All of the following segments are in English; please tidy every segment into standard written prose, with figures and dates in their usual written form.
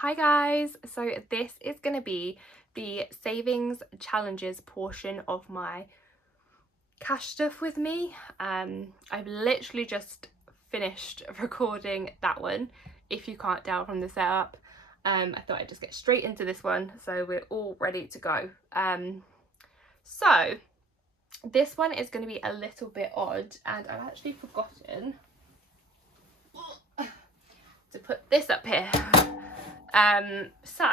Hi guys, so this is going to be the savings challenges portion of my cash stuff with me. I've literally just finished recording that one, if you can't tell from the setup. I thought I'd just get straight into this one so we're all ready to go. So this one is going to be a little bit odd, and I've actually forgotten to put this up here. So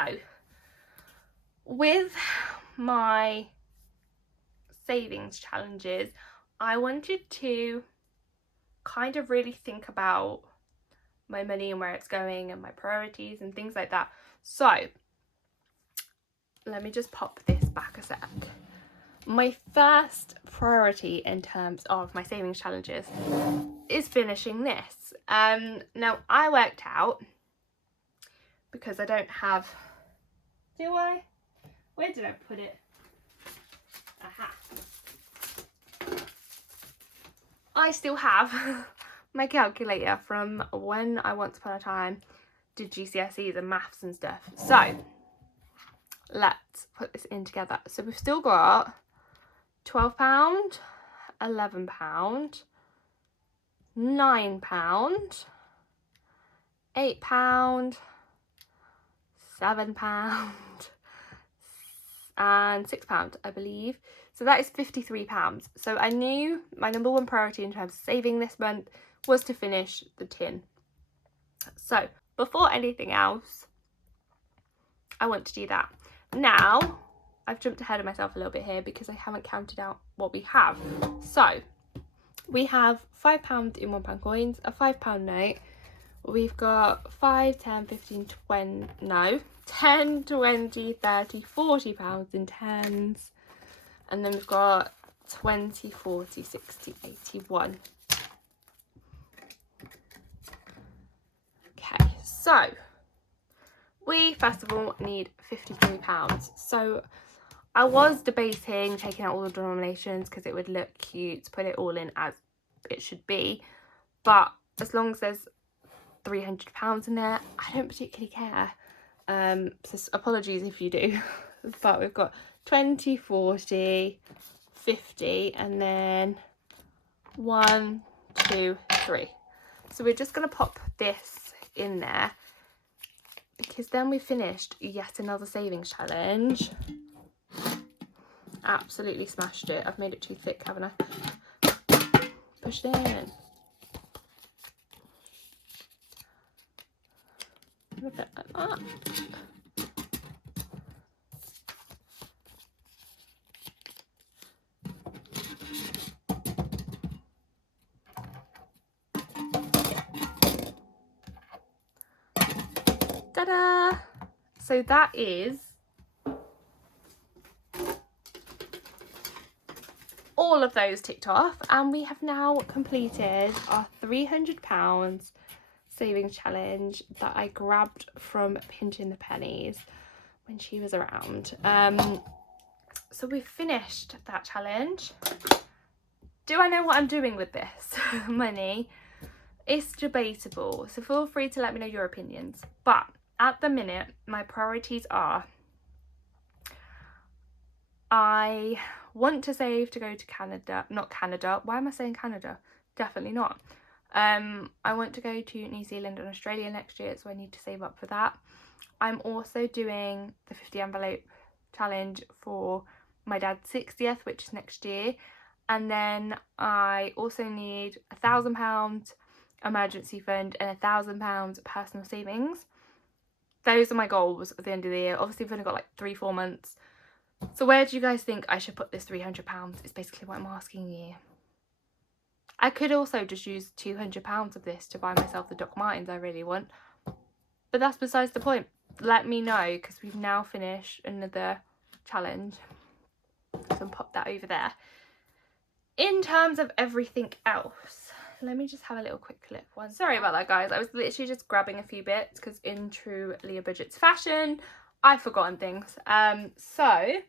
with my savings challenges, I wanted to kind of really think about my money and where it's going and my priorities and things like that. So let me just pop this back a sec. My first priority in terms of my savings challenges is finishing this. Now I worked out, because I don't have, do I? Where did I put it? Aha. I still have my calculator from when I once upon a time did GCSEs and maths and stuff. So let's put this in together. So we've still got £12, £11, £9, £8, £7 and £6, I believe. So that is £53. So I knew my number one priority in terms of saving this month was to finish the tin. So before anything else, I want to do that. Now, I've jumped ahead of myself a little bit here because I haven't counted out what we have. So we have £5 in £1 coins, a £5 note. We've got 5, 10, 15, 20, no, 10, 20, 30, £40 in tens. And then we've got 20, 40, 60, 81. Okay, so we first of all need £53. So I was debating taking out all the denominations because it would look cute to put it all in as it should be. But as long as there's £300 in there, I don't particularly care. So apologies if you do. But we've got 20, 40, 50, and then 1, 2, 3. So we're just going to pop this in there because then we finished yet another savings challenge. Absolutely smashed it. I've made it too thick, haven't I? Push it in. A bit like that. Ta-da! So that is all of those ticked off, and we have now completed our £300 savings challenge that I grabbed from Pinching the Pennies when she was around. So we've finished that challenge. Do I know what I'm doing with this money? It's debatable, so feel free to let me know your opinions. But at the minute, my priorities are, I want to save to go to Canada, not Canada, why am I saying Canada? Definitely not. I want to go to New Zealand and Australia next year, so I need to save up for that. I'm also doing the 50 envelope challenge for my dad's 60th, which is next year. And then I also need £1,000 emergency fund and £1,000 personal savings. Those are my goals at the end of the year. Obviously, I've only got like 3-4 months. So where do you guys think I should put this £300? Is basically what I'm asking you. I could also just use £200 of this to buy myself the Doc Martens I really want. But that's besides the point. Let me know, because we've now finished another challenge. So I'll pop that over there. In terms of everything else, let me just have a little quick look. Sorry about that, guys. I was literally just grabbing a few bits because in true Leah Budgets fashion, I've forgotten things. So,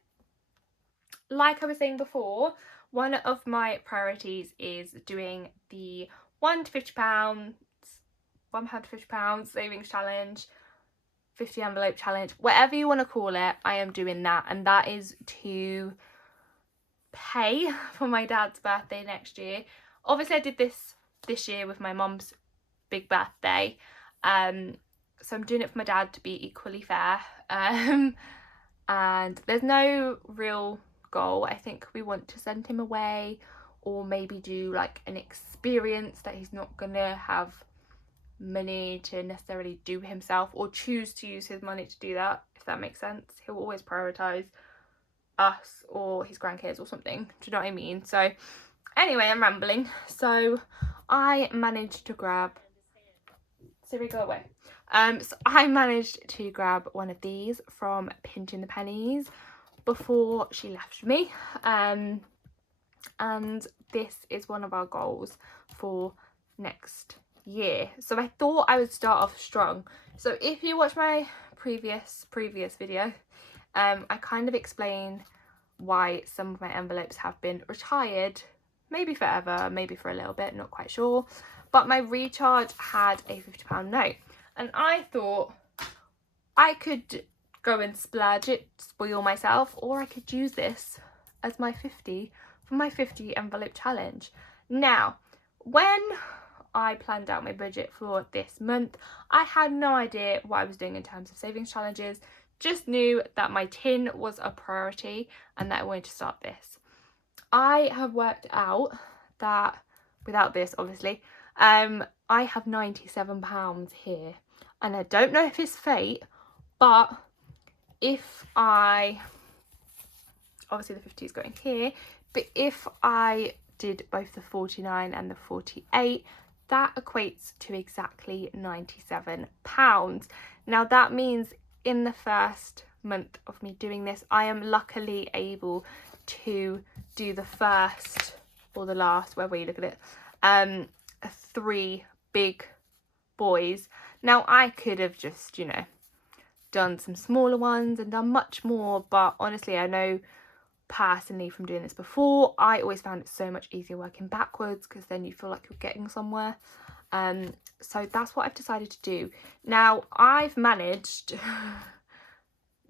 like I was saying before, one of my priorities is doing the £1 to £50 savings challenge 50 envelope challenge, whatever you want to call it, I am doing that. And that is to pay for my dad's birthday next year. Obviously I did this year with my mum's big birthday, so I'm doing it for my dad to be equally fair, and there's no real goal. I think we want to send him away, or maybe do like an experience that he's not gonna have money to necessarily do himself, or choose to use his money to do that, if that makes sense. He'll always prioritize us or his grandkids or something, do you know what I mean? So anyway, I'm rambling. So I managed to grab, Siri, go away. So I managed to grab one of these from Pinching the Pennies before she left me, and this is one of our goals for next year. So I thought I would start off strong. So if you watch my previous video, I kind of explain why some of my envelopes have been retired, maybe forever, maybe for a little bit, not quite sure. But my recharge had a £50 note, and I thought I could go and splurge it, spoil myself, or I could use this as my 50 for my 50 envelope challenge. Now, when I planned out my budget for this month, I had no idea what I was doing in terms of savings challenges. Just knew that my tin was a priority and that I wanted to start this. I have worked out that without this, obviously, I have £97 here, and I don't know if it's fate, but if I, obviously the 50 is going here, but if I did both the 49 and the 48, that equates to exactly £97. Now that means in the first month of me doing this, I am luckily able to do the first or the last, wherever you look at it, 3 big boys. Now I could have just, you know, done some smaller ones and done much more, but honestly, I know personally from doing this before, I always found it so much easier working backwards, because then you feel like you're getting somewhere. So that's what I've decided to do. Now I've managed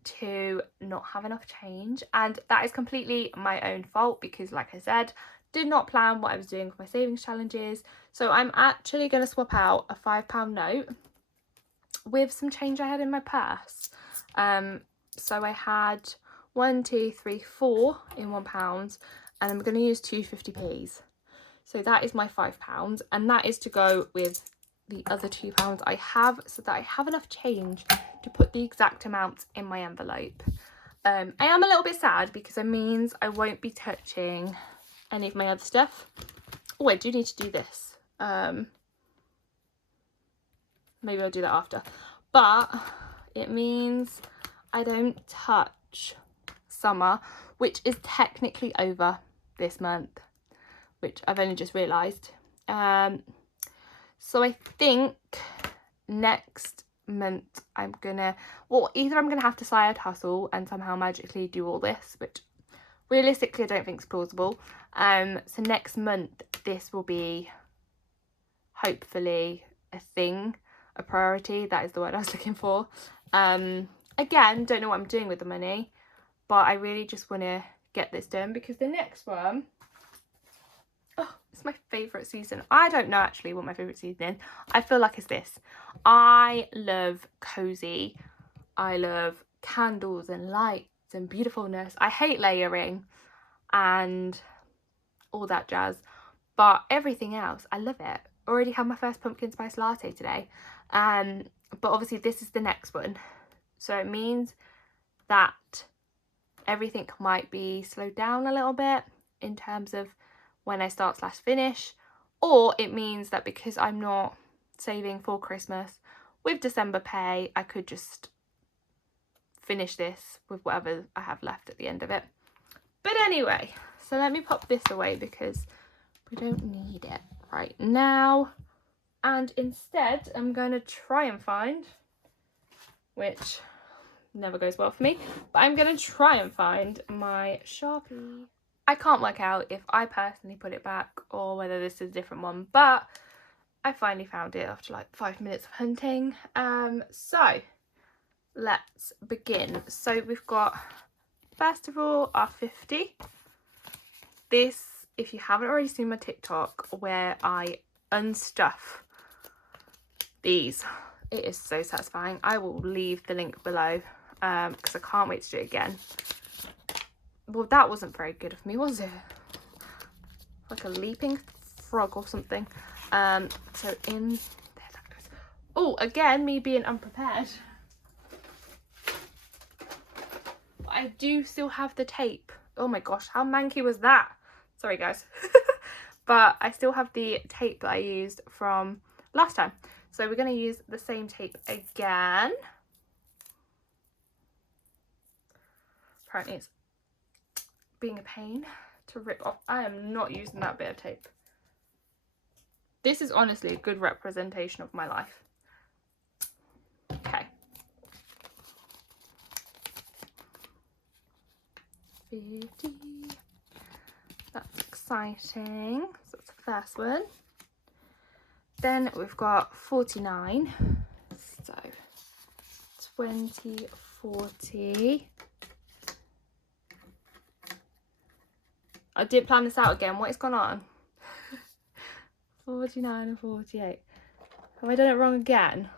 to not have enough change, and that is completely my own fault, because like I said, did not plan what I was doing for my savings challenges. So I'm actually going to swap out a £5 note with some change I had in my purse. So I had 1, 2, 3, 4 in £1, and I'm going to use 2 50p's. So that is my £5, and that is to go with the other £2 I have, so that I have enough change to put the exact amount in my envelope. I am a little bit sad because it means I won't be touching any of my other stuff. Oh, I do need to do this. Maybe I'll do that after. But it means I don't touch summer, which is technically over this month, which I've only just realised. So I think next month I'm gonna, well, either I'm gonna have to side hustle and somehow magically do all this, which realistically I don't think is plausible. So next month this will be hopefully a thing, a priority. That is the word I was looking for. Again, don't know what I'm doing with the money, but I really just want to get this done, because the next one, oh, it's my favourite season. I don't know actually what my favourite season is. I feel like it's this. I love cozy. I love candles and lights and beautifulness. I hate layering and all that jazz, but everything else, I love it. Already had my first pumpkin spice latte today. But obviously this is the next one. So it means that everything might be slowed down a little bit in terms of when I start / finish, or it means that because I'm not saving for Christmas with December pay, I could just finish this with whatever I have left at the end of it. But anyway, so let me pop this away because we don't need it right now, and instead I'm going to try and find, which never goes well for me, but I'm going to try and find my Sharpie. I can't work out if I personally put it back or whether this is a different one, but I finally found it after like 5 minutes of hunting. So let's begin. So we've got, first of all, our 50. This, if you haven't already seen my TikTok where I unstuff these, it is so satisfying. I will leave the link below because I can't wait to do it again. Well, that wasn't very good of me, was it? Like a leaping frog or something. So in there that goes. Oh, again, me being unprepared. I do still have the tape. Oh my gosh, how manky was that? Sorry guys. But I still have the tape that I used from last time. So we're going to use the same tape again. Apparently it's being a pain to rip off. I am not using that bit of tape. This is honestly a good representation of my life. Okay. 50. That's exciting. So that's the first one. Then we've got 49. So 20, 40. I didn't plan this out again. What is going on? 49 and 48. Have I done it wrong again?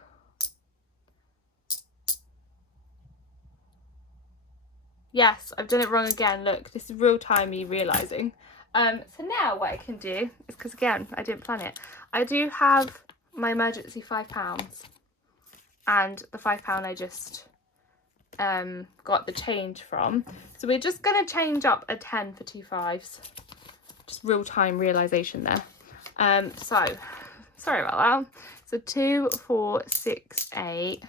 Yes, I've done it wrong again. Look, this is real time me realising. So now what I can do is, because again, I didn't plan it. I do have my emergency £5. And the £5 I just got the change from. So we're just going to change up a 10 for 2 5s. Just real time realisation there. So, sorry about that. So 2, 4, 6, 8.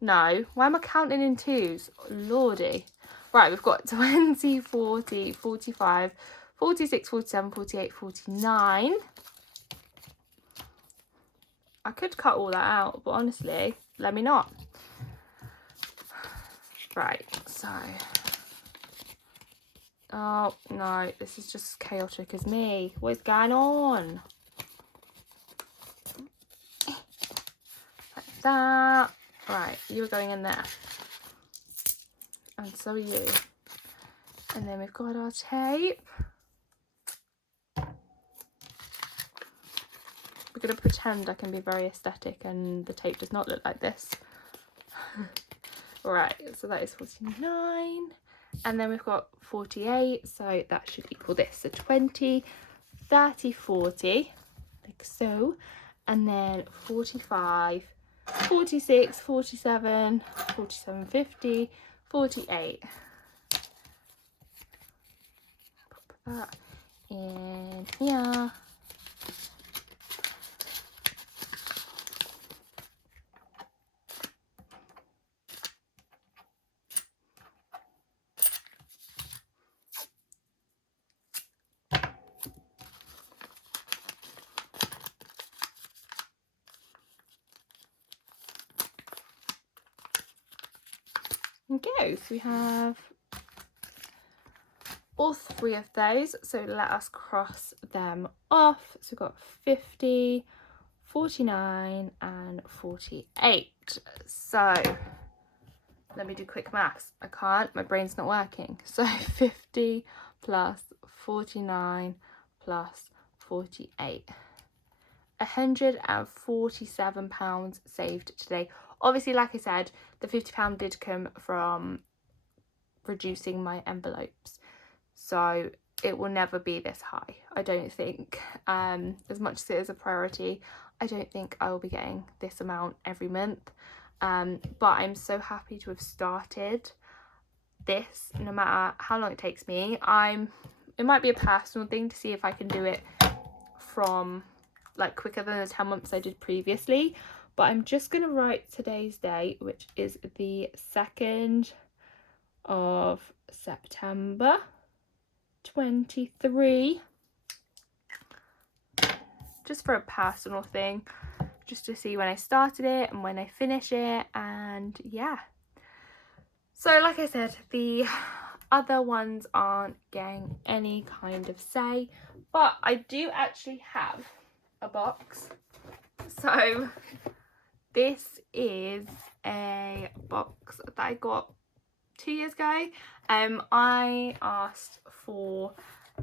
No, why am I counting in twos? Lordy. Right, we've got 20, 40, 45, 46, 47, 48, 49. I could cut all that out, but honestly, let me not. Right, so. Oh, no, this is just as chaotic as me. What is going on? Like that. Right, you are going in there. And so are you. And then we've got our tape. We're going to pretend I can be very aesthetic and the tape does not look like this. Right, so that is 49. And then we've got 48, so that should equal this. So 20, 30, 40, like so. And then 45, 46, 47, 47, 50, 48. Pop that in here. Okay, so we have all 3 of those, so let us cross them off. So we've got 50, 49 and 48. So let me do quick maths. I can't, my brain's not working. So 50 plus 49 plus 48. £147 saved today. Obviously, like I said, the £50 did come from reducing my envelopes, so it will never be this high, I don't think. As much as it is a priority, I don't think I will be getting this amount every month, but I'm so happy to have started this, no matter how long it takes me. It might be a personal thing to see if I can do it from like quicker than the 10 months I did previously, but I'm just going to write today's date, which is the 2nd of September 23, just for a personal thing, just to see when I started it and when I finish it. And yeah, so like I said, the other ones aren't getting any kind of say, but I do actually have a box. So this is a box that I got 2 years ago. I asked for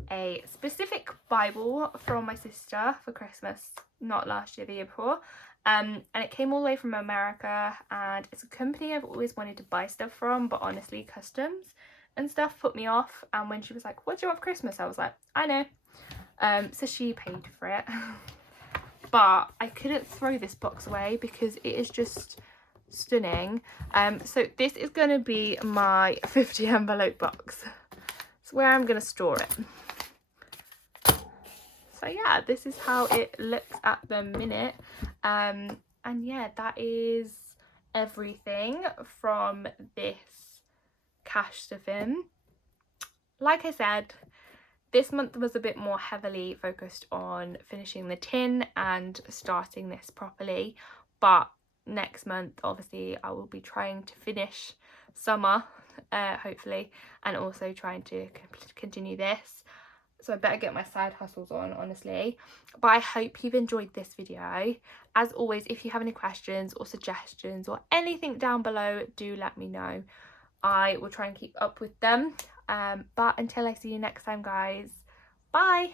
a specific Bible from my sister for Christmas, not last year, the year before. And it came all the way from America, and it's a company I've always wanted to buy stuff from, but honestly customs and stuff put me off. And when she was like, what do you want for Christmas? I was like, I know. So she paid for it. But I couldn't throw this box away because it is just stunning. So this is going to be my 50 envelope box. It's where I'm going to store it. So yeah, this is how it looks at the minute. And yeah, that is everything from this cash stuffing. Like I said, this month was a bit more heavily focused on finishing the tin and starting this properly, but next month obviously I will be trying to finish summer, hopefully, and also trying to continue this. So I better get my side hustles on, honestly. But I hope you've enjoyed this video. As always, if you have any questions or suggestions or anything down below, do let me know. I will try and keep up with them. But until I see you next time, guys, bye.